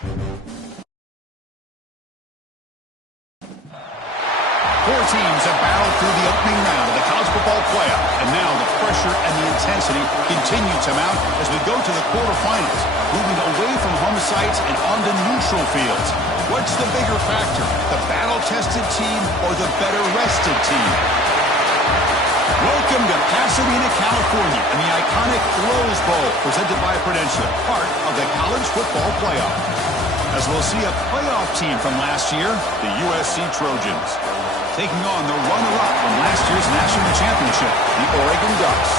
Four teams have battled through the opening round of the college football playoff, and now the pressure and the intensity continue to mount as we go to the quarterfinals, moving away from home sites and onto neutral fields. What's the bigger factor, the battle-tested team or the better-rested team? Welcome to Pasadena, California, and the iconic Rose Bowl, presented by Prudential, part of the college football playoff. As we'll see a playoff team from last year, the USC Trojans, taking on the runner-up from last year's national championship, the Oregon Ducks.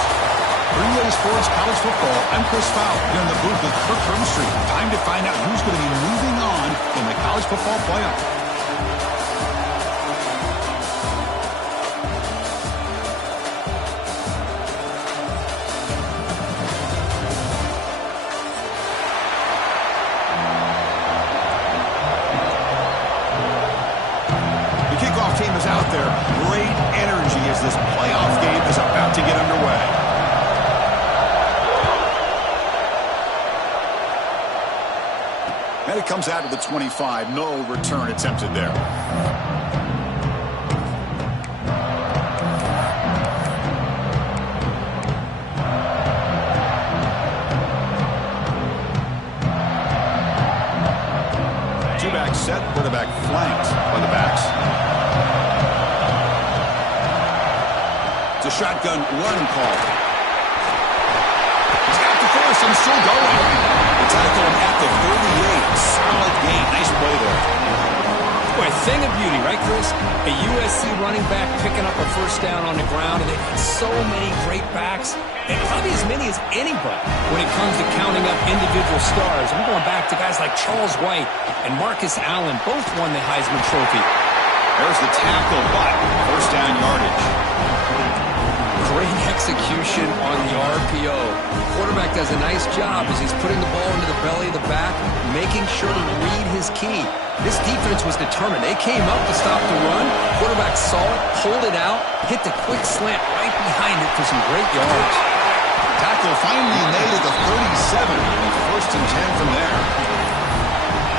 Green Sports College Football, I'm Chris Fowler, here in the booth with Kirk Hermstreet. Time to find out who's going to be moving on in the college football playoff. Team is out there. Great energy as this playoff game is about to get underway. And it comes out of the 25. No return attempted there. Two-back set, quarterback flanked by the backs. It's a shotgun run call. He's got the force and still going. The tackle at the 38. Solid game. Nice play there. Boy, thing of beauty, right, Chris? A USC running back picking up a first down on the ground, and they've had so many great backs, and probably as many as anybody when it comes to counting up individual stars. I'm going back to guys like Charles White and Marcus Allen. Both won the Heisman Trophy. There's the tackle, but first down yardage. Great execution on the RPO. The quarterback does a nice job as he's putting the ball into the belly of the back, making sure to read his key. This defense was determined. They came up to stop the run. Quarterback saw it, pulled it out, hit the quick slant right behind it for some great yards. Tackle finally made at the 37. First and 10 from there.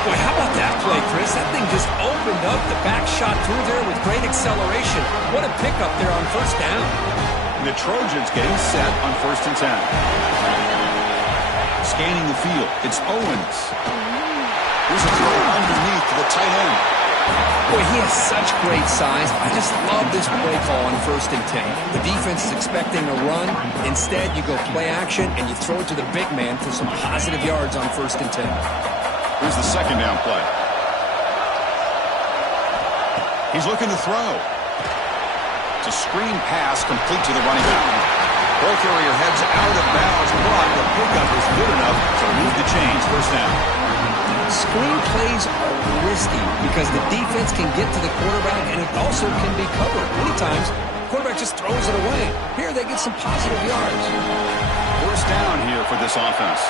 Boy, how about that play, Chris? That thing just opened up. The back shot through there with great acceleration. What a pickup there on first down. The Trojans getting set on first and 10. Scanning the field. It's Owens. Here's a throw underneath to the tight end. Boy, he has such great size. I just love this play call on first and 10. The defense is expecting a run. Instead, you go play action, and you throw it to the big man for some positive yards on first and 10. Here's the second down play. He's looking to throw. It's a screen pass complete to the running back. Ball carrier heads out of bounds, but the pickup is good enough to move the chains. First down. Screen plays are risky because the defense can get to the quarterback, and it also can be covered. Many times, the quarterback just throws it away. Here, they get some positive yards. First down here for this offense.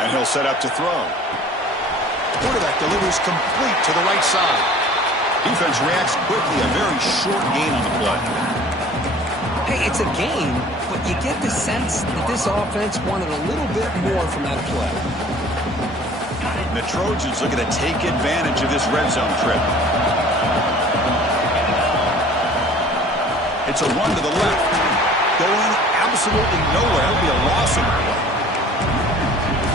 And he'll set up to throw. Quarterback delivers complete to the right side. Defense reacts quickly. A very short gain on the play. Hey, it's a gain, but you get the sense that this offense wanted a little bit more from that play. The Trojans looking to take advantage of this red zone trip. It's a run to the left. Going absolutely nowhere. That'll be a loss of play.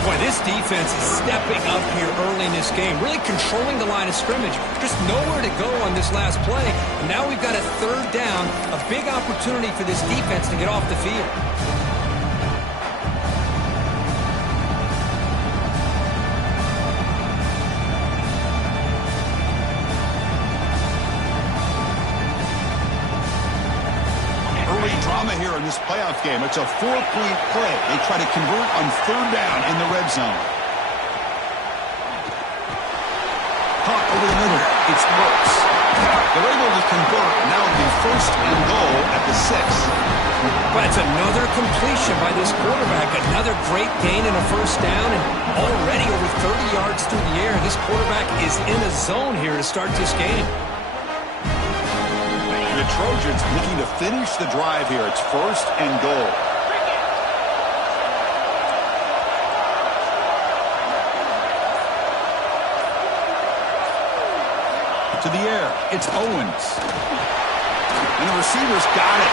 Boy, this defense is stepping up here early in this game, really controlling the line of scrimmage. Just nowhere to go on this last play. And now we've got a third down, a big opportunity for this defense to get off the field. Drama here in this playoff game. It's a 4-point play. They try to convert on third down in the red zone. Caught over the middle. It's Brooks. They're able to convert. Now it'll be first and goal at the 6. But it's another completion by this quarterback. Another great gain and a first down, and already over 30 yards through the air. This quarterback is in a zone here to start this game. The Trojans looking to finish the drive here. It's first and goal. To the air. It's Owens. And the receiver's got it.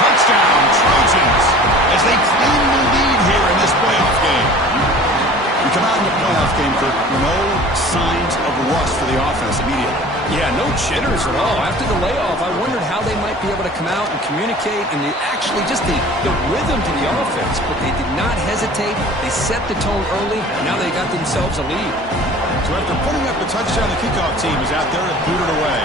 Touchdown, Trojans, as they claim the lead here in this playoff game. We come out in the playoff game, Kirk, no signs of rust for the offense immediately. Yeah, no jitters at all. After the layoff, I wondered how they might be able to come out and communicate and actually just the rhythm to the offense. But they did not hesitate. They set the tone early. Now they got themselves a lead. So after putting up a touchdown, the kickoff team is out there to boot it away.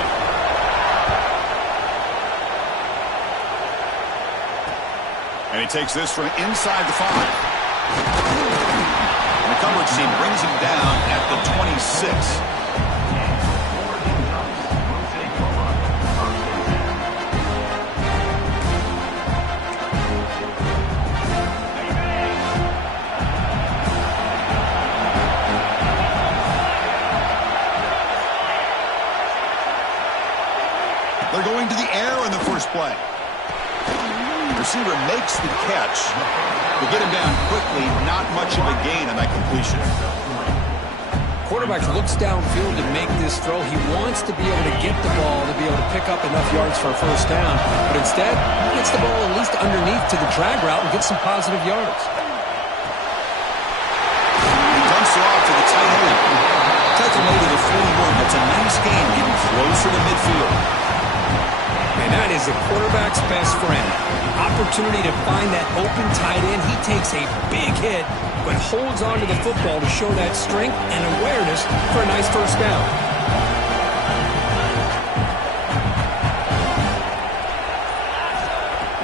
And he takes this from inside the 5. And the coverage team brings him down at the 26. They're going to the air in the first play. Receiver makes the catch. They get him down quickly. Not much of a gain on that completion. Quarterback looks downfield to make this throw. He wants to be able to get the ball to be able to pick up enough yards for a first down. But instead, he gets the ball at least underneath to the drag route and gets some positive yards. He dumps it off to the tight end. Tackle made to the 41. That's a nice gain, getting closer to midfield. And that is the quarterback's best friend. Opportunity to find that open tight end. He takes a big hit, but holds on to the football to show that strength and awareness for a nice first down.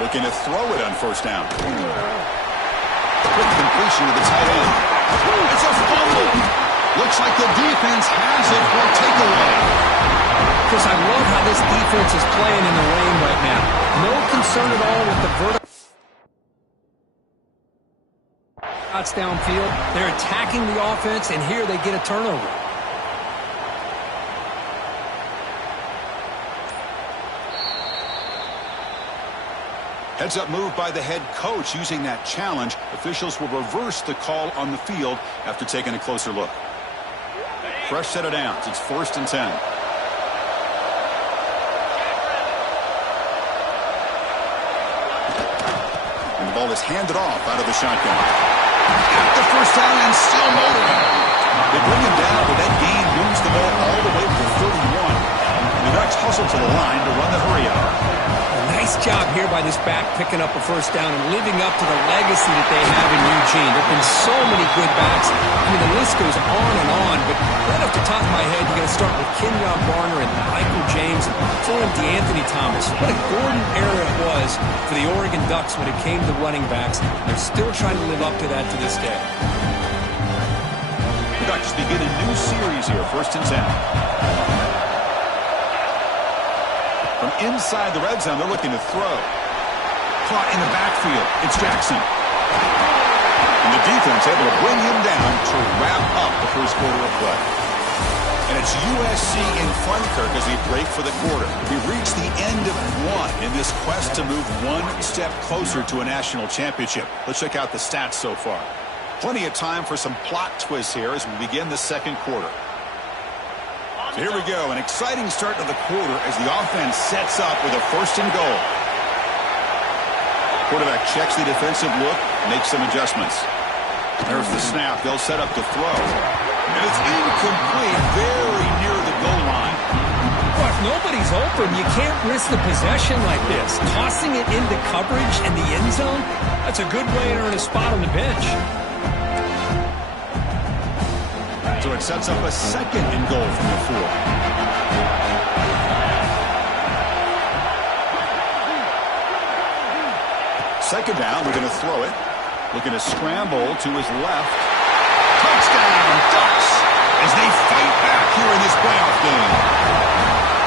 Looking to throw it on first down. Quick completion to the tight end. It's a fumble. Looks like the defense has it for a takeaway. Chris, I love how this defense is playing in the rain right now. No concern at all with the vertical shots downfield. They're attacking the offense, and here they get a turnover. Heads up move by the head coach using that challenge. Officials will reverse the call on the field after taking a closer look. Fresh set of downs. It's 1st and 10. And the ball is handed off out of the shotgun. At the first down and still motoring. They bring him down, but that gain moves the ball all the way to the 31. The Ducks hustle to the line to run the hurry up. Nice job here by this back picking up a first down and living up to the legacy that they have in Eugene. There have been so many good backs. I mean, the list goes on, but right off the top of my head, you got to start with Kenyon Barner and Michael James and throw in DeAnthony Thomas. What a golden era it was for the Oregon Ducks when it came to running backs. They're still trying to live up to that to this day. The Ducks begin a new series here, 1st and 10. From inside the red zone, they're looking to throw. Caught in the backfield. It's Jackson. And the defense able to bring him down to wrap up the first quarter of play. And it's USC in front, Kirk, as we break for the quarter. We've reached the end of one in this quest to move one step closer to a national championship. Let's check out the stats so far. Plenty of time for some plot twists here as we begin the second quarter. So here we go, an exciting start to the quarter as the offense sets up with a 1st and goal. Quarterback checks the defensive look, makes some adjustments. There's the snap. They'll set up to throw. And it's incomplete, very near the goal line. Well, if nobody's open, you can't risk the possession like this. Tossing it into coverage and the end zone, that's a good way to earn a spot on the bench. So it sets up a 2nd and goal from the 4. Second down, we're going to throw it. Looking to scramble to his left. Touchdown, Ducks, as they fight back here in this playoff game.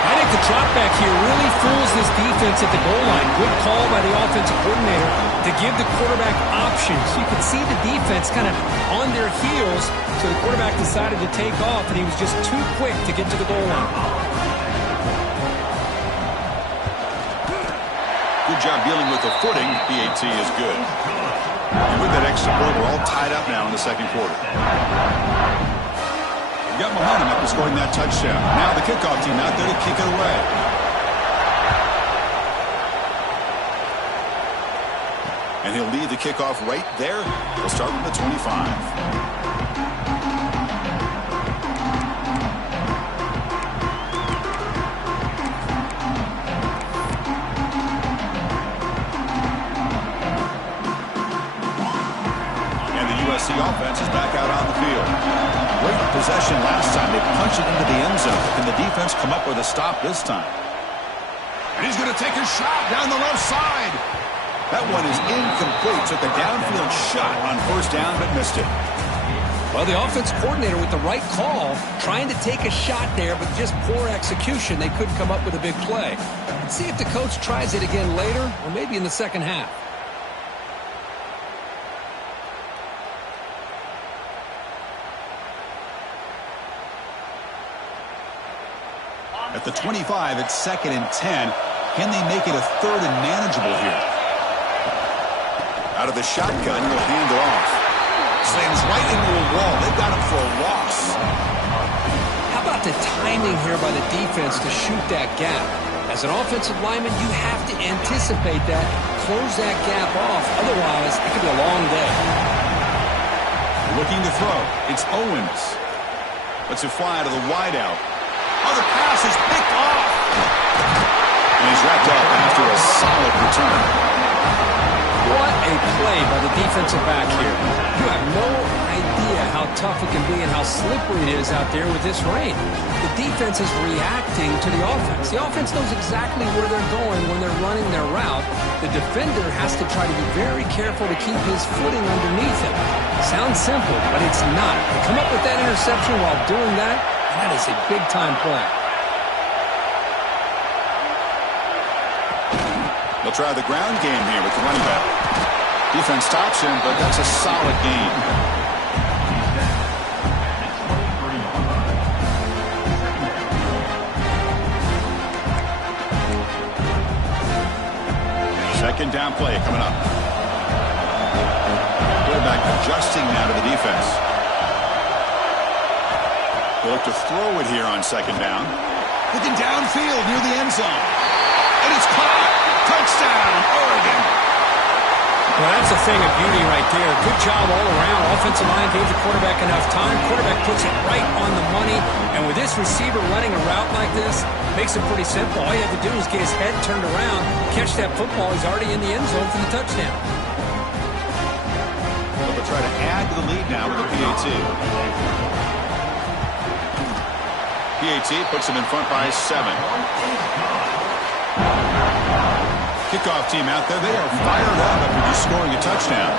I think the drop back here really fools this defense at the goal line. Good call by the offensive coordinator to give the quarterback options. You could see the defense kind of on their heels, so the quarterback decided to take off, and he was just too quick to get to the goal line. Good job dealing with the footing. PAT is good. And with that extra point, we're all tied up now in the second quarter. He got momentum after scoring that touchdown. Now the kickoff team out there to kick it away. And he'll lead the kickoff right there. We'll start from the 25. USC offense is back out on the field. Great possession last time. They punched it into the end zone. Can the defense come up with a stop this time? And he's going to take a shot down the left side. That one is incomplete. Took a downfield shot on first down, but missed it. Well, the offense coordinator with the right call, trying to take a shot there, but just poor execution. They couldn't come up with a big play. Let's see if the coach tries it again later, or maybe in the second half. At the 25, it's 2nd and 10. Can they make it a 3rd and manageable here? Out of the shotgun, he'll hand it off. Slams right into a wall. They've got him for a loss. How about the timing here by the defense to shoot that gap? As an offensive lineman, you have to anticipate that, close that gap off. Otherwise, it could be a long day. Looking to throw. It's Owens. Lets it fly out of the wideout. Oh, the pass is picked off. And he's wrapped up after a solid return. What a play by the defensive back here. You have no idea how tough it can be and how slippery it is out there with this rain. The defense is reacting to the offense. The offense knows exactly where they're going when they're running their route. The defender has to try to be very careful to keep his footing underneath him. Sounds simple, but it's not. To come up with that interception while doing that, that is a big-time play. They'll try the ground game here with the running back. Defense stops him, but that's a solid gain. Second down play coming up. Quarterback adjusting now to the defense. They look to throw it here on 2nd down. Looking downfield near the end zone. And it's caught. Touchdown, Oregon. Well, that's a thing of beauty right there. Good job all around. Offensive line gave the quarterback enough time. Quarterback puts it right on the money. And with this receiver running a route like this, makes it pretty simple. All you have to do is get his head turned around, catch that football. He's already in the end zone for the touchdown. They'll try to add to the lead now with the PAT. PAT puts him in front by 7. Kickoff team out there. They are fired up after just scoring a touchdown.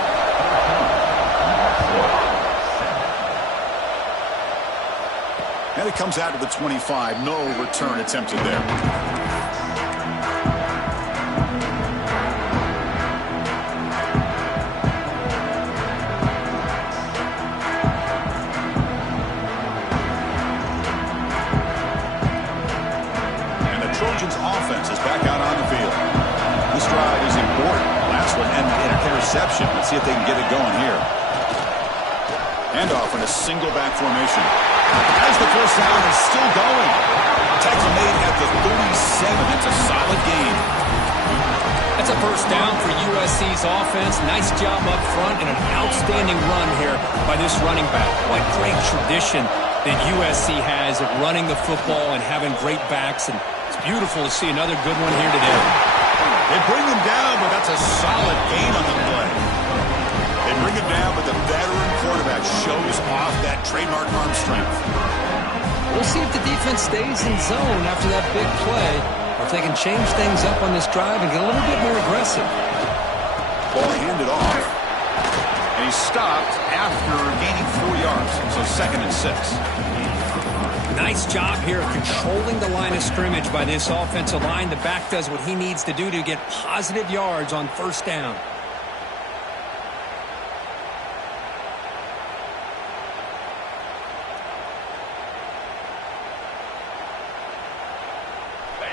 And it comes out to the 25. No return attempted there. And the Trojans' offense is back out on the field. This drive is important. Last one ended in an interception. Let's see if they can get it going here. Handoff in a single back formation. As the first down is still going. Tackle made at the 37. That's a solid gain. That's a first down for USC's offense. Nice job up front and an outstanding run here by this running back. What great tradition that USC has of running the football and having great backs. And it's beautiful to see another good one here today. They bring him down, but that's a solid gain on the play. They bring him down, but the veteran quarterback shows off that trademark arm strength. We'll see if the defense stays in zone after that big play, or if they can change things up on this drive and get a little bit more aggressive. Ball handed off. And he stopped after gaining 4 yards, so 2nd and 6. Nice job here of controlling the line of scrimmage by this offensive line. The back does what he needs to do to get positive yards on first down.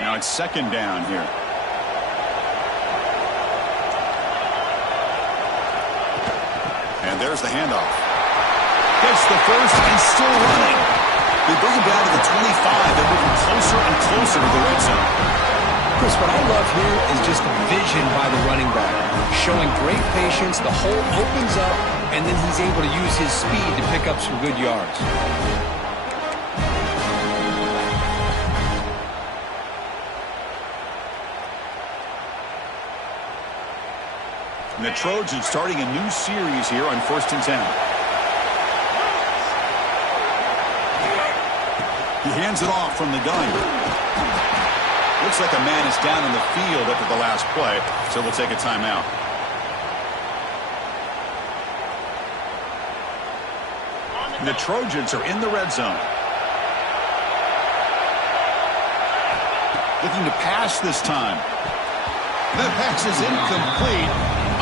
Now it's 2nd down here. And there's the handoff. Gets the first and still running. They bring him down to the 25. They're moving closer and closer to the red zone. Chris, what I love here is just the vision by the running back. Showing great patience, the hole opens up, and then he's able to use his speed to pick up some good yards. And the Trojans starting a new series here on 1st and 10. He hands it off from the gun. Looks like a man is down in the field after the last play, so we'll take a timeout. And the Trojans are in the red zone. Looking to pass this time. That pass is incomplete.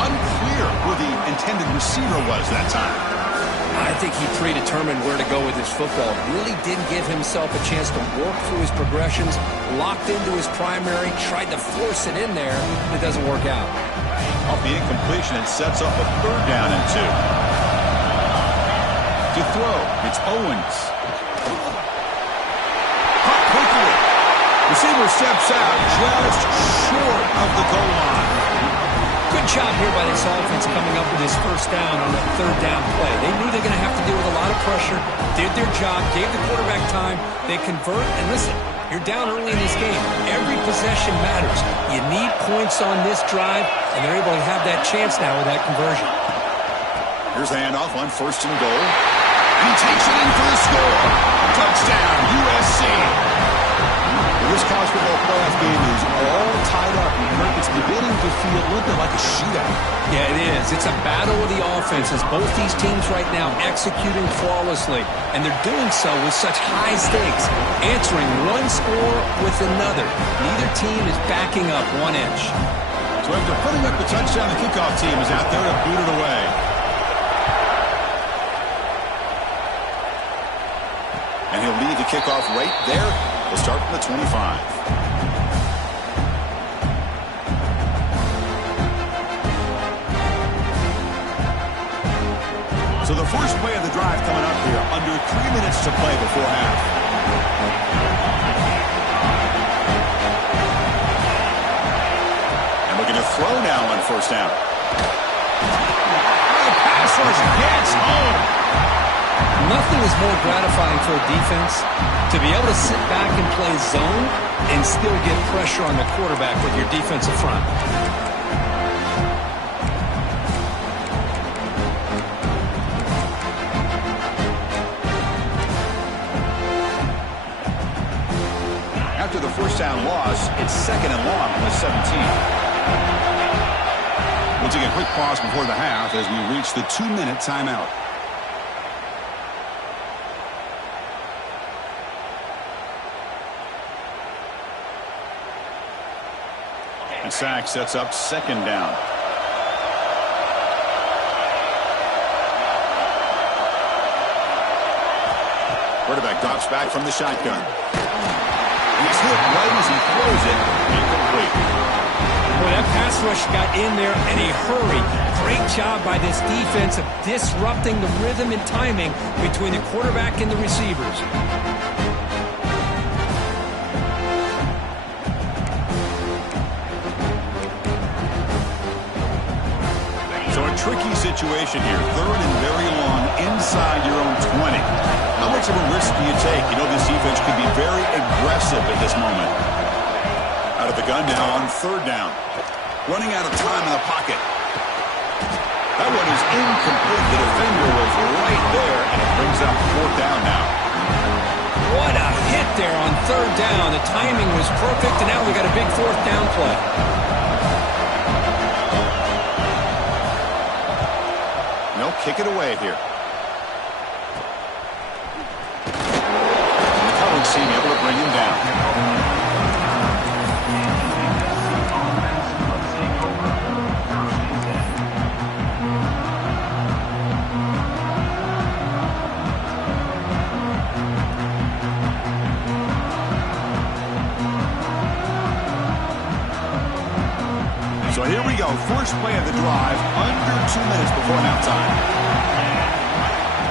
Unclear who the intended receiver was that time. I think he predetermined where to go with his football. Really didn't give himself a chance to work through his progressions. Locked into his primary, tried to force it in there. It doesn't work out. Off the incompletion, it sets up a 3rd down and 2. To throw, it's Owens. Caught quickly. Receiver steps out just short of the goal line. Good job here by this offense coming up with his 1st down on that 3rd down play. They knew they were going to have to deal with a lot of pressure, did their job, gave the quarterback time. They convert, and listen, you're down early in this game. Every possession matters. You need points on this drive, and they're able to have that chance now with that conversion. Here's the handoff on 1st and goal. And he takes it in for the score. Touchdown, USC. This college football playoff game is all tied up. It's beginning to feel a little bit like a shootout. Yeah, it is. It's a battle of the offenses. Both these teams right now executing flawlessly, and they're doing so with such high stakes, answering one score with another. Neither team is backing up 1 inch. So after putting up the touchdown, the kickoff team is out there to boot it away. And he'll leave the kickoff right there. We'll start from the 25. So the first play of the drive coming up here. Under 3 minutes to play before half. And looking to throw now on 1st down. The pass rush gets home. Nothing is more gratifying for a defense to be able to sit back and play zone and still get pressure on the quarterback with your defensive front. After the 1st down loss, it's 2nd and long on the 17. We'll take a quick pause before the half as we reach the 2-minute timeout. And sack sets up 2nd down. Quarterback drops back from the shotgun. He's hit right as he throws it. Incomplete. Boy, that pass rush got in there in a hurry. Great job by this defense of disrupting the rhythm and timing between the quarterback and the receivers. Tricky situation here. 3rd and very long inside your own 20. How much of a risk do you take? You know this defense could be very aggressive at this moment. Out of the gun now on 3rd down. Running out of time in the pocket. That one is incomplete. The defender was right there, and it brings up 4th down now. What a hit there on 3rd down. The timing was perfect, and now we got a big 4th down play. Kick it away here. And the coverage team able to bring him down. So here we go. First play of the drive. Under 2 minutes before halftime.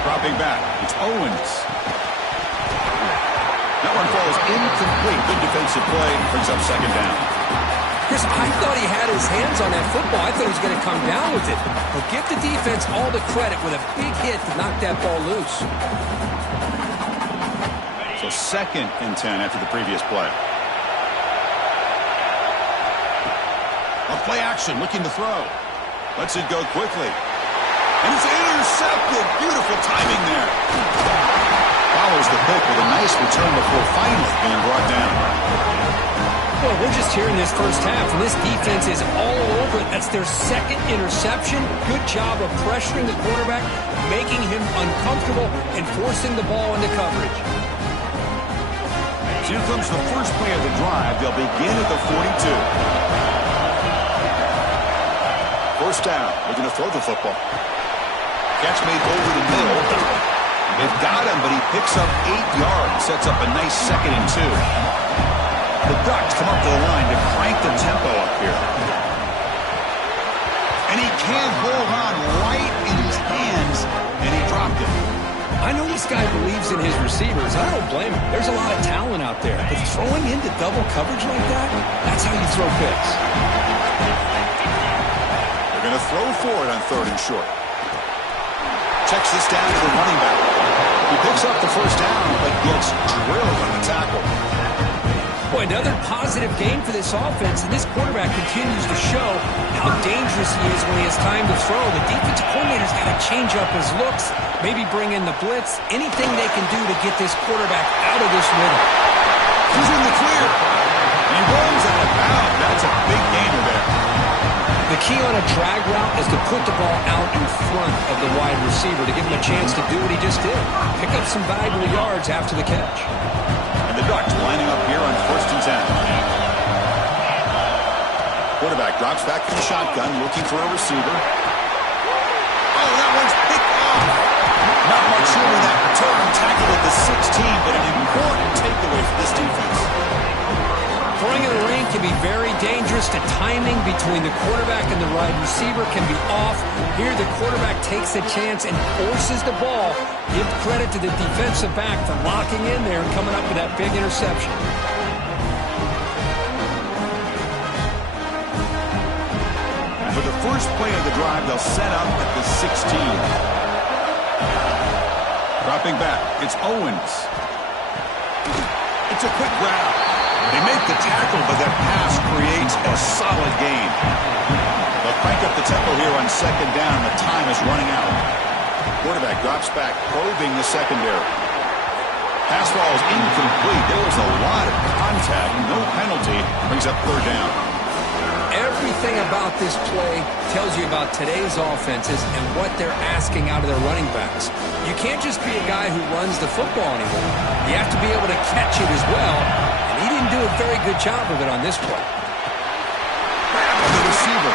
Dropping back. It's Owens. That one falls incomplete. Good defensive play. Brings up second down. Chris, I thought he had his hands on that football. I thought he was going to come down with it. But give the defense all the credit with a big hit to knock that ball loose. So 2nd and 10 after the previous play. A play action, looking to throw. Lets it go quickly. And it's intercepted. Beautiful timing there. Follows the pick with a nice return before finally being brought down. Well, we're just here in this first half, and this defense is all over it. That's their 2nd interception. Good job of pressuring the quarterback, making him uncomfortable, and forcing the ball into coverage. Here comes the first play of the drive. They'll begin at the 42. First down. Looking to throw the football. Catch made over the middle. They've got him, but he picks up 8 yards. Sets up a nice 2nd and 2. The Ducks come up to the line to crank the tempo up here. And he can't hold on right in his hands, and he dropped it. I know this guy believes in his receivers. I don't blame him. There's a lot of talent out there. But throwing into double coverage like that, that's how you throw picks. They're going to throw for it on 3rd and short. Checks this down to the running back. He picks up the first down, but gets drilled on the tackle. Boy, another positive game for this offense, and this quarterback continues to show how dangerous he is when he has time to throw. The defensive coordinator's got to change up his looks, maybe bring in the blitz, anything they can do to get this quarterback out of this rhythm. He's in the clear. He runs out of bounds. That's a big gainer there. The key on a drag route is to put the ball out in front of the wide receiver to give him a chance to do what he just did. Pick up some valuable yards after the catch. And the Ducks lining up here on 1st and 10. Quarterback drops back to the shotgun, looking for a receiver. Oh, that one's picked off. Not much room in that return. Tackle at the 16, but an important takeaway for this defense. Throwing in the lane can be very dangerous. The timing between the quarterback and the wide receiver can be off. Here, the quarterback takes a chance and forces the ball. Give credit to the defensive back for locking in there and coming up with that big interception. And for the first play of the drive, they'll set up at the 16. Dropping back, it's Owens. It's a quick grab. They make the tackle, but that pass creates a solid gain. They'll crank up the tempo here on 2nd down. The time is running out. Quarterback drops back, probing the secondary. Pass ball is incomplete. There was a lot of contact. No penalty. Brings up 3rd down. Everything about this play tells you about today's offenses and what they're asking out of their running backs. You can't just be a guy who runs the football anymore. You have to be able to catch it as well. He didn't do a very good job of it on this play. The receiver.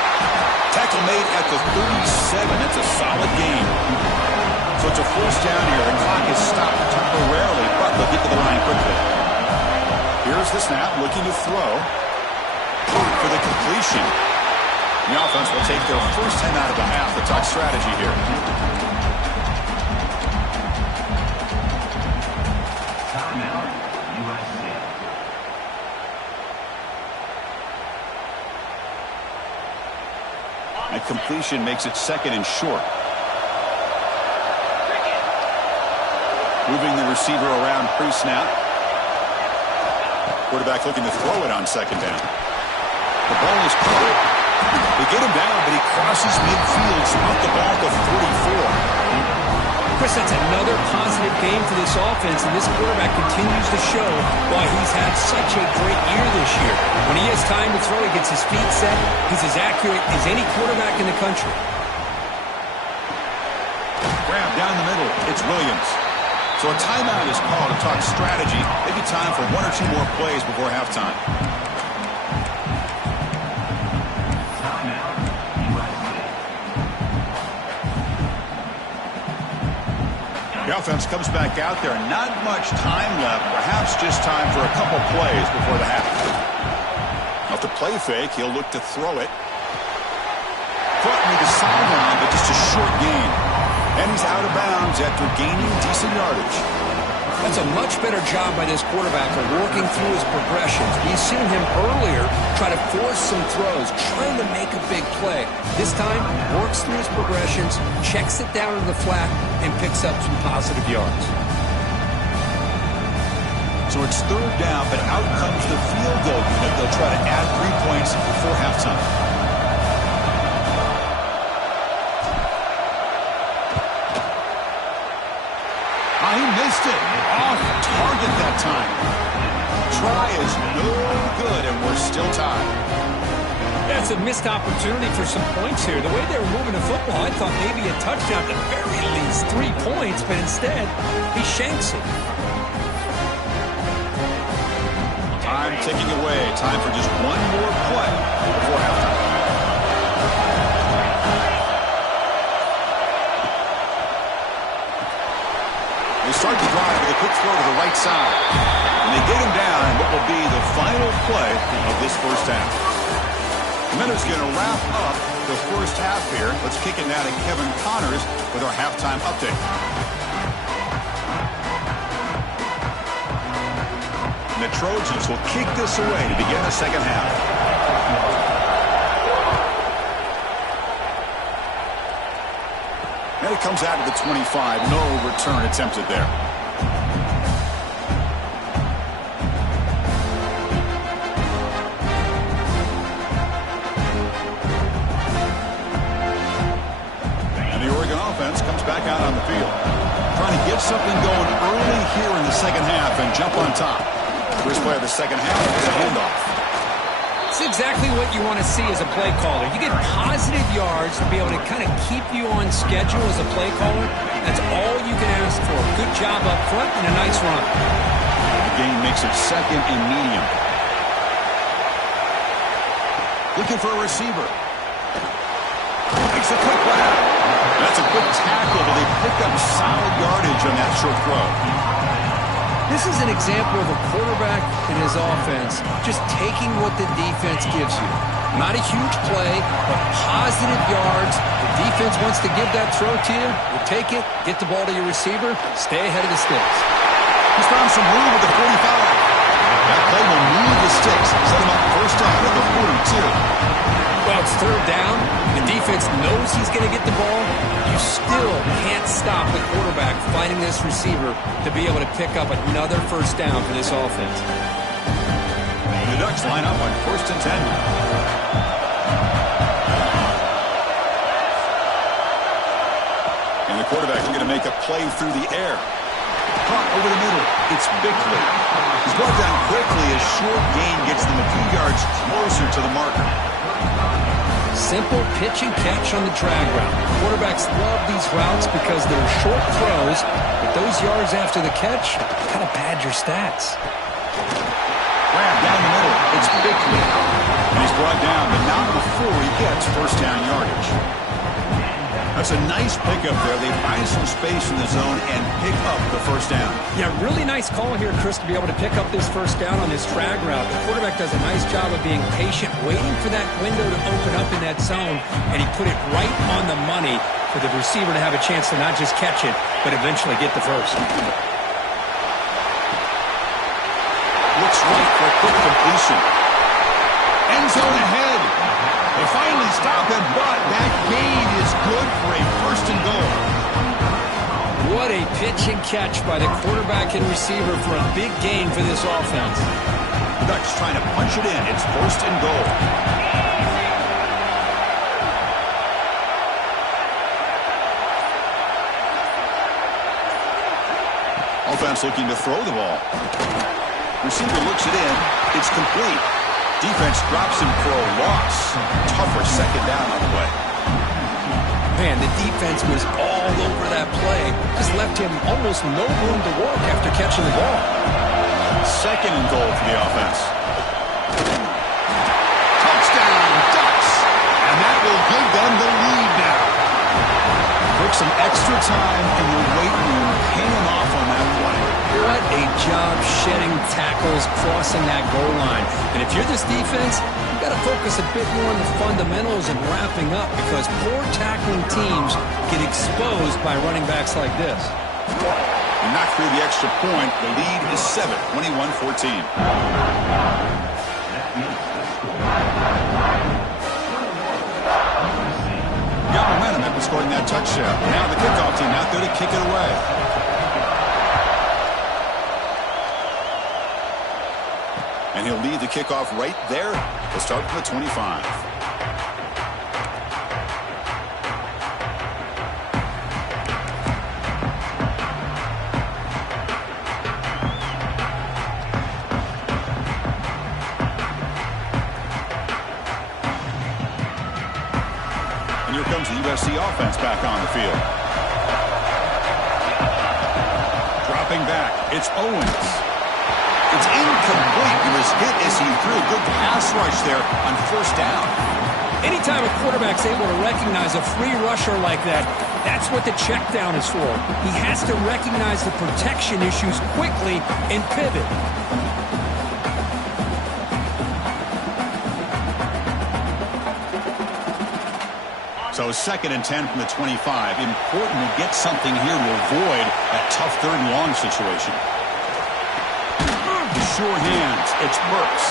Tackle made at the 37. That's a solid gain. So it's a 1st down here. The clock is stopped temporarily, but they'll get to the line quickly. Here's the snap, looking to throw for the completion. The offense will take their first 10 out of the half. The talk strategy here. Completion makes it 2nd and short. Moving the receiver around pre-snap. Quarterback looking to throw it on 2nd down. The ball is caught. They get him down, but he crosses midfield, spot the ball to 34. Chris, that's another positive game for this offense, and this quarterback continues to show why he's had such a great year this year. When he has time to throw, he gets his feet set. He's as accurate as any quarterback in the country. Grab down the middle. It's Williams. So a timeout is called to talk strategy. Maybe time for 1 or 2 more plays before halftime. The offense comes back out there. Not much time left. Perhaps just time for a couple plays before the half. Off the play fake, he'll look to throw it. Caught near the sideline, but just a short gain. And he's out of bounds after gaining decent yardage. That's a much better job by this quarterback of working through his progressions. We've seen him earlier try to force some throws, trying to make a big play. This time, works through his progressions, checks it down to the flat, and picks up some positive yards. So it's third down, but out comes the field goal unit. They'll try to add 3 points before halftime. He missed it. Off target that time. Try is no good, and we're still tied. That's a missed opportunity for some points here. The way they were moving the football, I thought maybe a touchdown, at the very least 3 points, but instead, he shanks it. Time ticking away. Time for just one more play before halftime. They start the drive with a quick throw to the right side. And they get him down in what will be the final play of this first half. The Miners going to wrap up the first half here. Let's kick it now to Kevin Connors with our halftime update. And the Trojans will kick this away to begin the second half. And it comes out to the 25. No return attempted there. And the Oregon offense comes back out on the field. Trying to get something going early here in the second half and jump on top. First play of the second half is a handoff. It's exactly what you want to see as a play caller. You get positive yards to be able to kind of keep you on schedule as a play caller. That's all you can ask for. Good job up front and a nice run. The game makes it second and medium. Looking for a receiver. Makes a quick one out. That's a good tackle, but they pick up solid yardage on that short throw. This is an example of a quarterback and his offense just taking what the defense gives you. Not a huge play, but positive yards. The defense wants to give that throw to you. You take it, get the ball to your receiver, stay ahead of the sticks. He's found some room at the 45. That play will move the sticks. Set him up first down at the 42. Well, it's third down. The defense knows he's going to get the ball. You still can't stop the quarterback finding this receiver to be able to pick up another first down for this offense. The Ducks line up on 1st and 10. And the quarterback's going to make a play through the air. Caught over the middle. It's Bickley. He's brought down quickly as short gain gets them a few yards closer to the marker. Simple pitch and catch on the drag route. Quarterbacks love these routes because they're short throws, but those yards after the catch kind of pad your stats. Grab down the middle. It's Bickley. And he's brought down, but not before he gets first down yardage. That's a nice pickup there. They find some space in the zone and pick up the first down. Yeah, really nice call here, Chris, to be able to pick up this first down on this drag route. The quarterback does a nice job of being patient, waiting for that window to open up in that zone, and he put it right on the money for the receiver to have a chance to not just catch it, but eventually get the first. Looks right for a quick completion. End zone ahead. They finally stop him, but that gain is good for a first and goal. What a pitch and catch by the quarterback and receiver for a big gain for this offense. The Ducks trying to punch it in. It's first and goal. Offense looking to throw the ball. Receiver looks it in. It's complete. Defense drops him for a loss. Tougher second down on the way. Man, the defense was all over that play. Just left him almost no room to work after catching the ball. Second and goal for the offense. Touchdown, Ducks! And that will give them the lead now. Took some extra time in the weight room, hanging off on that play. What a job shedding tackles, crossing that goal line. And if you're this defense, you've got to focus a bit more on the fundamentals and wrapping up, because poor tackling teams get exposed by running backs like this. He knocked through the extra point. The lead is 7, 21-14. Got momentum after scoring that touchdown. Now the kickoff team out there to kick it away. And he'll lead the kickoff right there. He'll start from the 25. And here comes the USC offense back on the field. Dropping back, it's Owens. It's incomplete. He was hit as he threw a good pass rush there on first down. Anytime a quarterback's able to recognize a free rusher like that, that's what the check down is for. He has to recognize the protection issues quickly and pivot. So 2nd and 10 from the 25. Important to get something here to avoid that tough 3rd and long situation. Sure hands. It's Burks.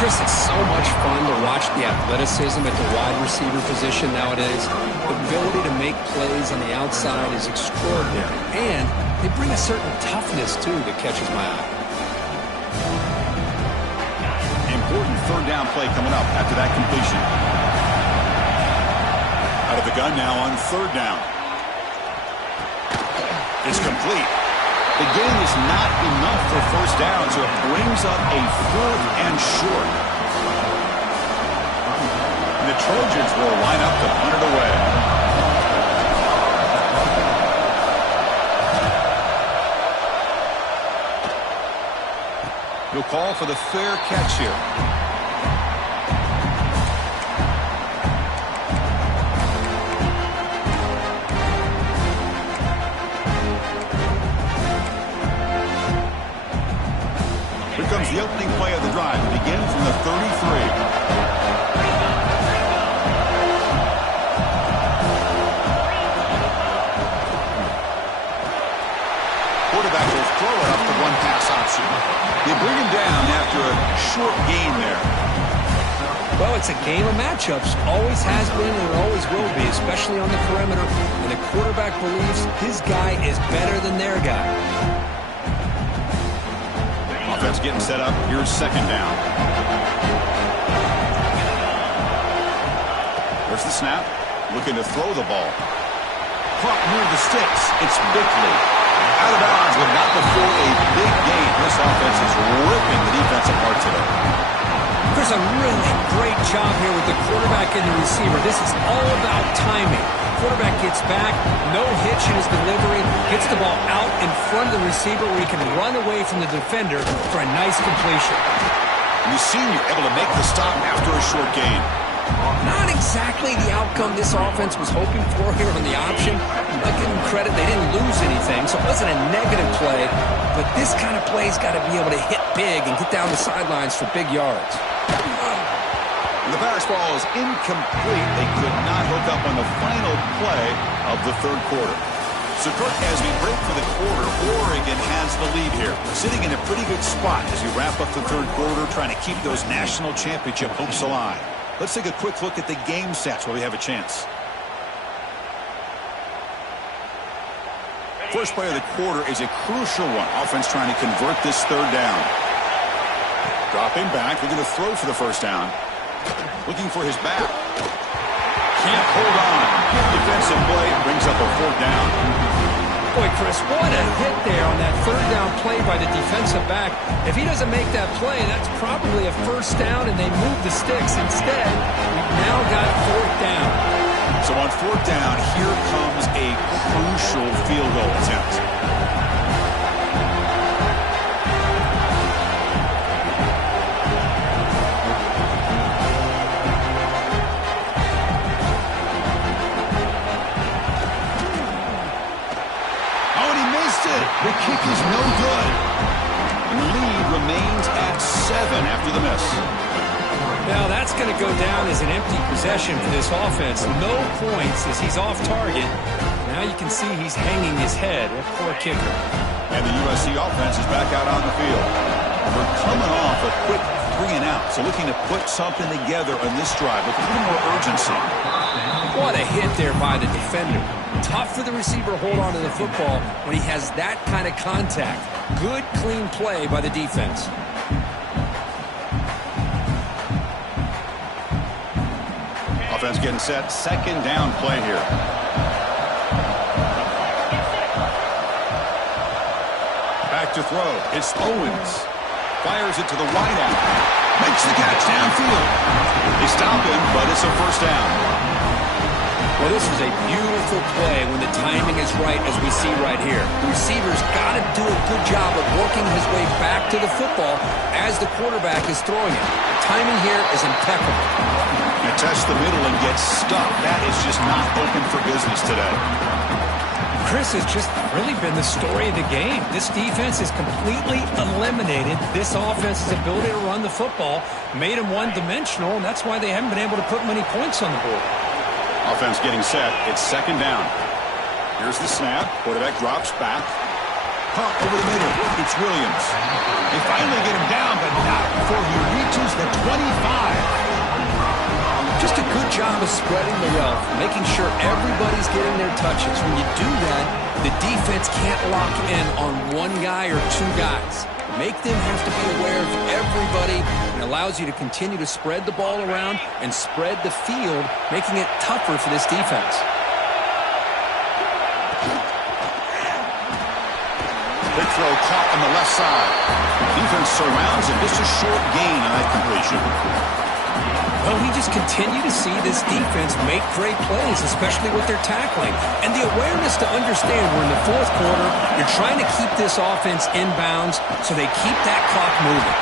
Chris, it's so much fun to watch the athleticism at the wide receiver position nowadays. The ability to make plays on the outside is extraordinary. And they bring a certain toughness, too, that catches my eye. Important 3rd down play coming up after that completion. Out of the gun now on 3rd down. It's complete. The gain is not enough for first down, so it brings up a 4th and short. And the Trojans will line up to punt it away. He'll call for the fair catch here. Comes the opening play of the drive. It begins from the 33. Quarterback will throw it up the one-pass option. They bring him down after a short gain there. Well, it's a game of matchups. Always has been and always will be, especially on the perimeter. And the quarterback believes his guy is better than their guy. Offense getting set up. Here's 2nd down. There's the snap. Looking to throw the ball. Caught near the sticks. It's Bickley. Out of bounds, but not before a big gain. This offense is ripping the defense apart today. There's a really great job here with the quarterback and the receiver. This is all about timing. Quarterback gets back, no hitch in his delivery, gets the ball out in front of the receiver where he can run away from the defender for a nice completion. And the senior able to make the stop after a short gain. Not exactly the outcome this offense was hoping for here on the option. I give them credit, they didn't lose anything, so it wasn't a negative play. But this kind of play's got to be able to hit big and get down the sidelines for big yards. The pass ball is incomplete. They could not hook up on the final play of the 3rd quarter. So, Kirk, as we break for the quarter, Oregon has the lead here, sitting in a pretty good spot as we wrap up the 3rd quarter, trying to keep those national championship hopes alive. Let's take a quick look at the game stats while we have a chance. First play of the quarter is a crucial one. Offense trying to convert this 3rd down. Dropping back, looking to throw for the first down. Looking for his back. Can't hold on. Defensive play brings up a 4th down. Boy, Chris, what a hit there on that 3rd down play by the defensive back. If he doesn't make that play, that's probably a first down, and they move the sticks. Instead, we've now got 4th down. So on 4th down, here comes a crucial field goal attempt. The kick is no good. Lead remains at 7 after the miss. Now that's going to go down as an empty possession for this offense. No points as he's off target. Now you can see he's hanging his head. A poor kicker. And the USC offense is back out on the field. We're coming off a quick 3-and-out, so looking to put something together on this drive with a little more urgency. What a hit there by the defender. Tough for the receiver to hold on to the football when he has that kind of contact. Good, clean play by the defense. Offense getting set. Second down play here. Back to throw. It's Owens. Fires it to the wideout. Makes the catch downfield. They stop him, but it's a first down. Well, this is a beautiful play when the timing is right, as we see right here. The receiver's got to do a good job of working his way back to the football as the quarterback is throwing it. The timing here is impeccable. You test the middle and get stuck. That is just not open for business today. Chris, has just really been the story of the game. This defense has completely eliminated this offense's ability to run the football, made them one-dimensional, and that's why they haven't been able to put many points on the board. Offense getting set. It's second down. Here's the snap. Quarterback drops back. Pump over the middle. It's Williams. They finally get him down, but not before he reaches the 25. Just a good job of spreading the wealth, making sure everybody's getting their touches. When you do that, the defense can't lock in on one guy or two guys. Make them have to be aware of everybody, and allows you to continue to spread the ball around and spread the field, making it tougher for this defense. Big throw caught on the left side. Defense surrounds him. Just a short gain on that completion. Well, we just continue to see this defense make great plays, especially with their tackling. And the awareness to understand we're in the fourth quarter, you're trying to keep this offense in bounds so they keep that clock moving.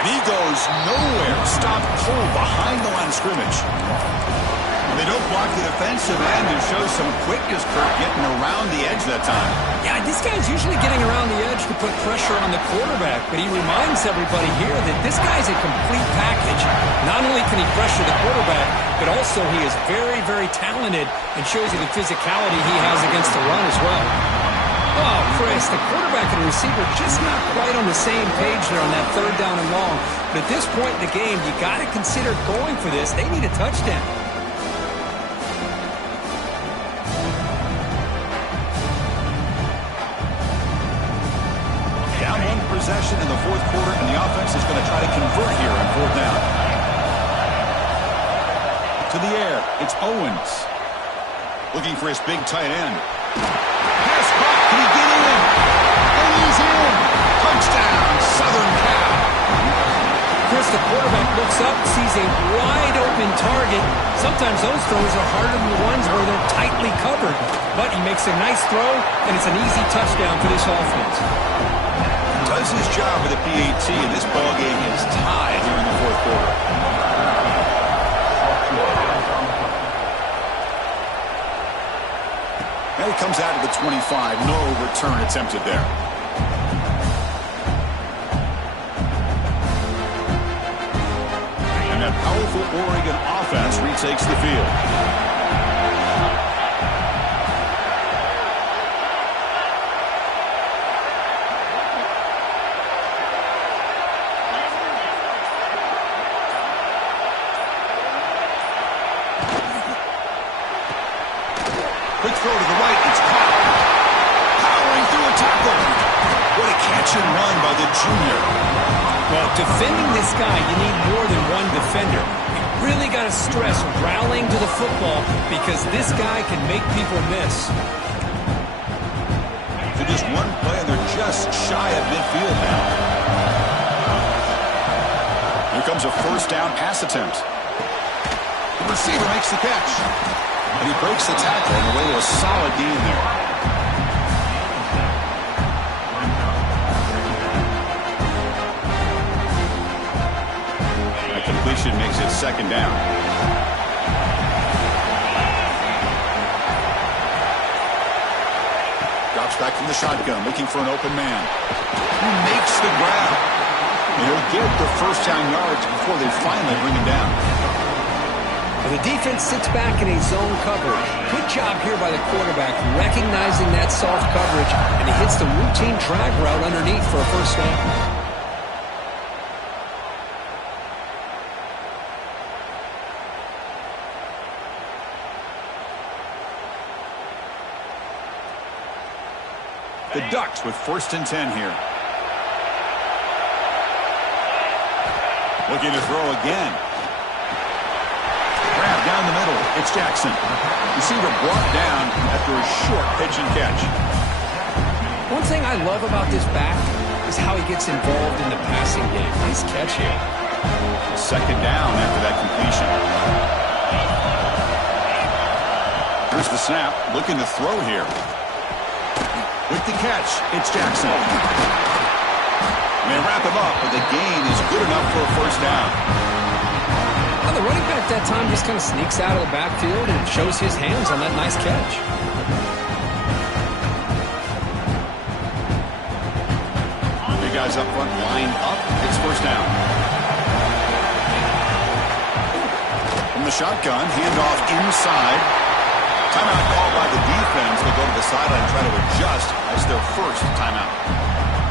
And he goes nowhere. Stopped cold behind the line of scrimmage. And they don't block the defensive end and show some quickness, Kurt, getting around the edge that time. Yeah, this guy's usually getting around the edge to put pressure on the quarterback, but he reminds everybody here that this guy's a complete package. Not only can he pressure the quarterback, but also he is very, very talented and shows you the physicality he has against the run as well. Oh, Chris, the quarterback and the receiver just not quite on the same page there on that third down and long. But at this point in the game, you got to consider going for this. They need a touchdown. Down one possession in the fourth quarter, and the offense is going to try to convert here on fourth down. To the air, it's Owens. Looking for his big tight end. Pass back, can he get in? And he's in! Touchdown, Southern Cal. Chris, the quarterback looks up, sees a wide-open target. Sometimes those throws are harder than the ones where they're tightly covered. But he makes a nice throw, and it's an easy touchdown for this offense. Does his job with the PAT, and this ballgame is tied here in the fourth quarter. Now he comes out of the 25. No return attempted there. And that powerful Oregon offense retakes the field. Quick throw to the right. It's caught. Powering through a tackle. What a catch and run by the junior. Well, defending this guy, you need more than one defender. You really got to stress rallying to the football because this guy can make people miss. So just one play, and they're just shy of midfield now. Here comes a first down pass attempt. The receiver makes the catch. And he breaks the tackle on the way to a solid gain there. That completion makes it second down. Drops back from the shotgun, looking for an open man. He makes the grab. And he'll get the first down yards before they finally bring him down. And the defense sits back in a zone coverage. Good job here by the quarterback, recognizing that soft coverage, and he hits the routine drag route underneath for a first down. The Ducks with 1st and 10 here. Looking to throw again. Grab down the middle. It's Jackson. Receiver brought down after a short pitch and catch. One thing I love about this back is how he gets involved in the passing game. Nice catch here. 2nd down after that completion. Here's the snap. Looking to throw here. With the catch, it's Jackson. They wrap him up, but the gain is good enough for a first down. Well, the running back that time just kind of sneaks out of the backfield and shows his hands on that nice catch. The guys up front line up. It's first down. From the shotgun, handoff inside. Timeout called by the defense. They'll go to the sideline and try to adjust. That's their first timeout.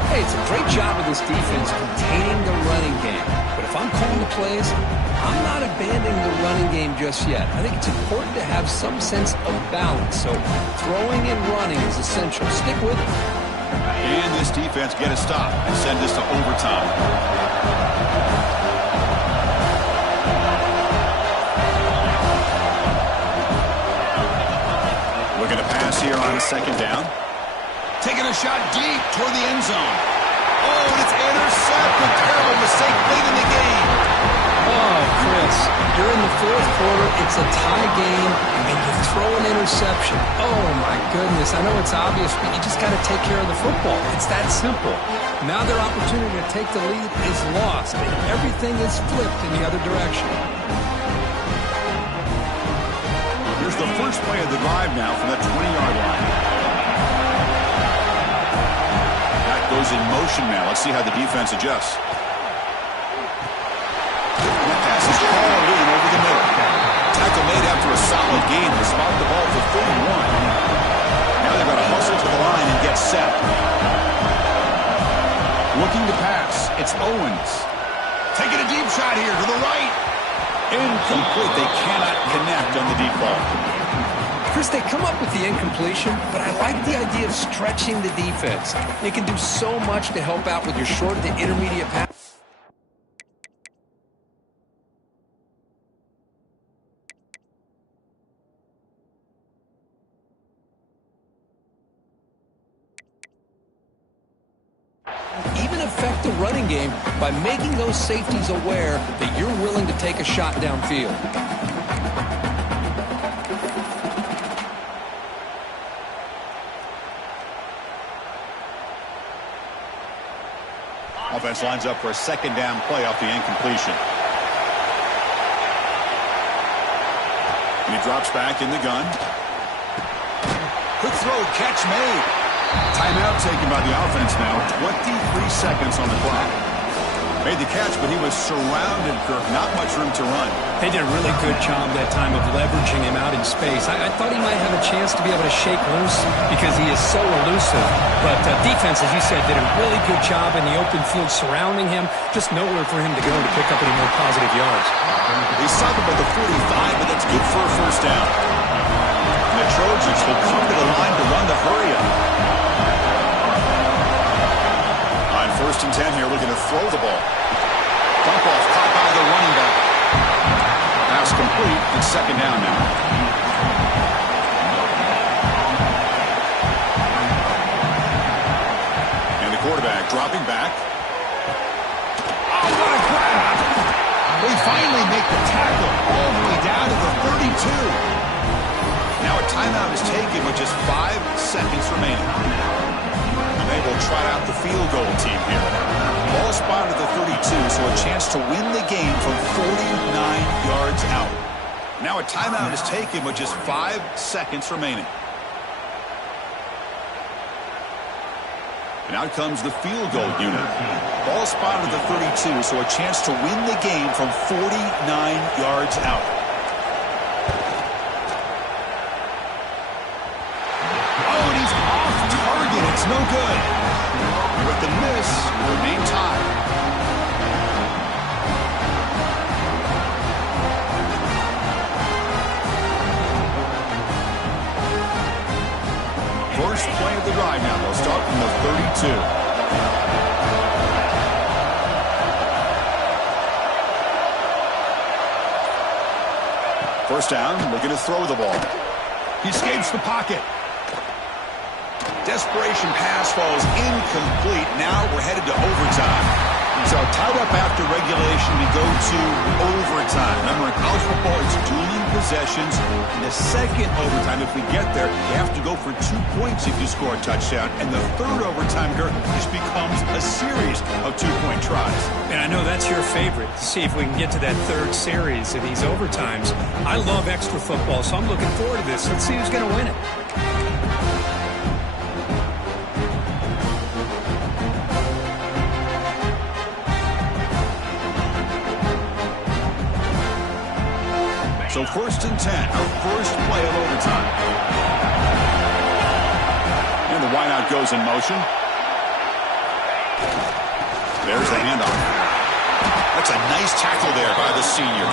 Hey, it's a great job of this defense containing the running game. But if I'm calling the plays, I'm not abandoning the running game just yet. I think it's important to have some sense of balance. So throwing and running is essential. Stick with it. And this defense get a stop and send this to overtime. Looking to pass here on 2nd down. Taking a shot deep toward the end zone. Oh, and it's intercepted. Terrible mistake late in the game. Oh, Chris, you're in the 4th quarter. It's a tie game, and you throw an interception. Oh, my goodness. I know it's obvious, but you just got to take care of the football. It's that simple. Now their opportunity to take the lead is lost, and everything is flipped in the other direction. Here's the first play of the drive now from that 20-yard line. That goes in motion now. Let's see how the defense adjusts. And that pass is hauled in over the middle. Tackle made after a solid gain. They spot the ball for 31. Now they've got to hustle to the line and get set. Looking to pass. It's Owens. Taking a deep shot here to the right. Incomplete. They cannot connect on the deep ball. Chris, they come up with the incompletion, but I like the idea of stretching the defense. They can do so much to help out with your short to intermediate pass. Even affect the running game by making those safeties aware that you're willing to take a shot downfield. Offense lines up for a 2nd down play off the incompletion. And he drops back in the gun. Quick throw, catch made. Timeout taken by the offense now. 23 seconds on the clock. Made the catch, but he was surrounded, Kirk. Not much room to run. They did a really good job that time of leveraging him out in space. I thought he might have a chance to be able to shake loose because he is so elusive. But defense, as you said, did a really good job in the open field surrounding him. Just nowhere for him to go to pick up any more positive yards. He stopped him at the 45, but that's good for a first down. And the Trojans will come to the line to run the hurry-up. On 1st and 10 here, looking to throw the ball. Dump off, caught by the running back. Pass complete, and 2nd down now. And the quarterback dropping back. Oh, what a grab! They finally make the tackle all the way down to the 32. Now a timeout is taken with just 5 seconds remaining. And they will try out the field goal team here. Ball spotted at the 32, so a chance to win the game from 49 yards out. Now a timeout is taken with just 5 seconds remaining. And out comes the field goal unit. Ball spotted at the 32, so a chance to win the game from 49 yards out. It's no good. With the miss, remain tied. First play of the drive now. They'll start from the 32. First down, looking to throw the ball. He escapes the pocket. Desperation pass falls incomplete. Now we're headed to overtime. So tied up after regulation, we go to overtime. Remember, in college football, it's dueling possessions. In the second overtime, if we get there, you have to go for 2 points if you score a touchdown. And the third overtime, just becomes a series of 2-point tries. And I know that's your favorite. See if we can get to that third series of these overtimes. I love extra football, so I'm looking forward to this. Let's see who's going to win it. So first and 10, our first play of overtime. And the wideout goes in motion. There's the handoff. That's a nice tackle there by the senior.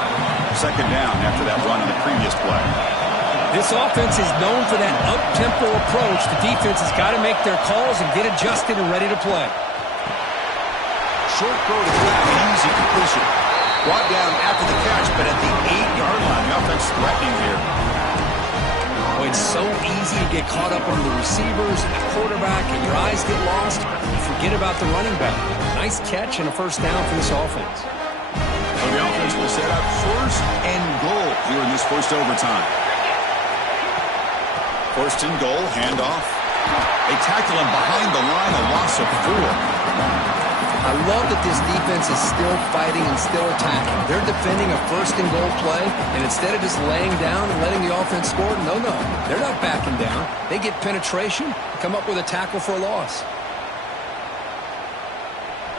Second down after that run on the previous play. This offense is known for that up-tempo approach. The defense has got to make their calls and get adjusted and ready to play. Short throw to grab, easy completion. Brought down after the catch, but at the 8-yard line, the offense threatening here. Oh, it's so easy to get caught up on the receivers and the quarterback, and your eyes get lost. You forget about the running back. Nice catch and a first down for this offense. So the offense will set up first and goal here in this first overtime. First and goal, handoff. They tackle him behind the line, a loss of 4. I love that this defense is still fighting and still attacking. They're defending a first and goal play, and instead of just laying down and letting the offense score, no, they're not backing down. They get penetration, come up with a tackle for a loss.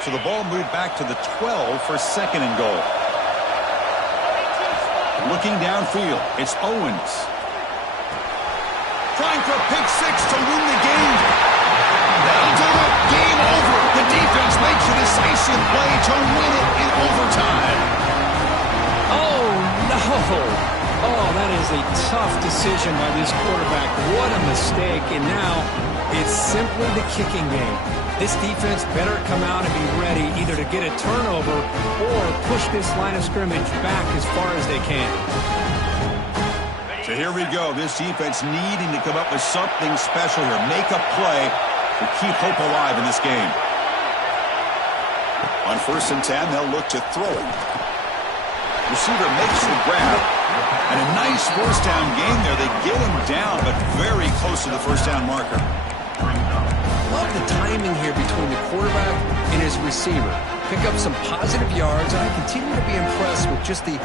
So the ball moved back to the 12 for second and goal. Looking downfield, it's Owens. Trying for a pick six to win the game. That'll do it. Game over. The defense makes a decisive play to win it in overtime. Oh, no. Oh, that is a tough decision by this quarterback. What a mistake. And now it's simply the kicking game. This defense better come out and be ready either to get a turnover or push this line of scrimmage back as far as they can. So here we go. This defense needing to come up with something special here. Make a play to keep hope alive in this game. On first and 10, they'll look to throw it. Receiver makes the grab. And a nice first down gain there. They get him down, but very close to the first down marker. Love the timing here between the quarterback and his receiver. Pick up some positive yards, and I continue to be impressed with just the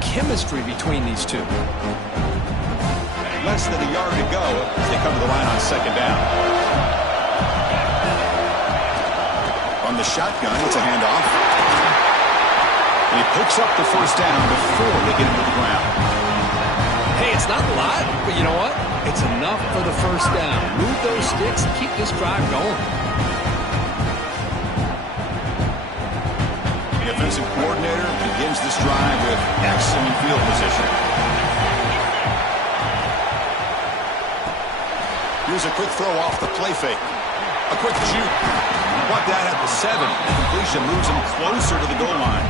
chemistry between these two. Less than a yard to go as they come to the line on second down. On the shotgun, it's a handoff. And he picks up the first down before they get into the ground. Hey, it's not a lot, but you know what? It's enough for the first down. Move those sticks and keep this drive going. The offensive coordinator begins this drive with excellent field position. Here's a quick throw off the play fake. A quick shoot. Brought down at the 7. The completion moves him closer to the goal line.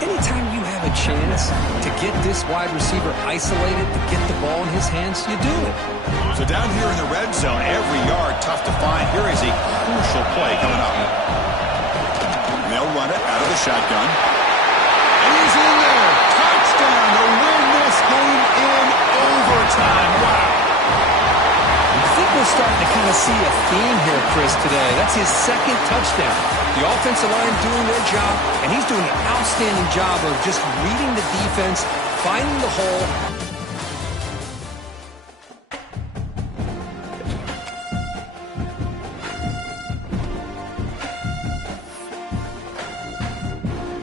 Anytime you have a chance to get this wide receiver isolated, to get the ball in his hands, you do it. So down here in the red zone, every yard tough to find. Here is a crucial play coming up. And they'll run it out of the shotgun. And he's in there. Touchdown to win this game in overtime. Wow. I think we're starting to kind of see a theme here, Chris, today. That's his second touchdown. The offensive line doing their job, and he's doing an outstanding job of just reading the defense, finding the hole,